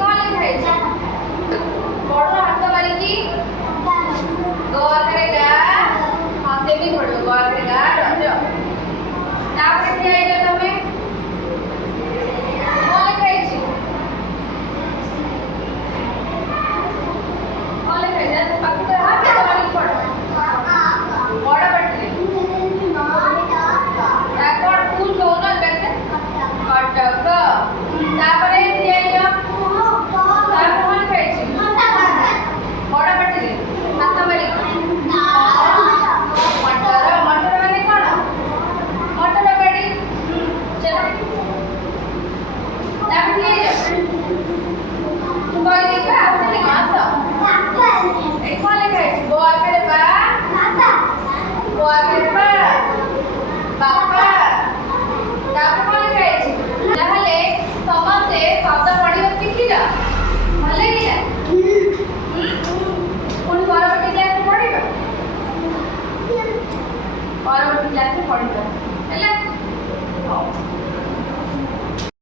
कौन लिखा है पढ़ो हाथ मारिकी ग करेगा हां से भी पढ़ो ग करेगा रज तापर क्या है તમે कौन लिखा है कौन लिखा है जैसे पक्का हाथ मारिकी पढ़ो बड़ पढ़ले तापर फूल कौन कहते कटक तापर ये जो तापर कौन लिखा है बड़ पढ़ले हाथ मारिकी मटर मटर माने कौन मटर गाड़ी चलो तापर ये जो कोई देखा आपने घास ए कौन लिखा है गो आकर बा गो आकर बा बापा तापर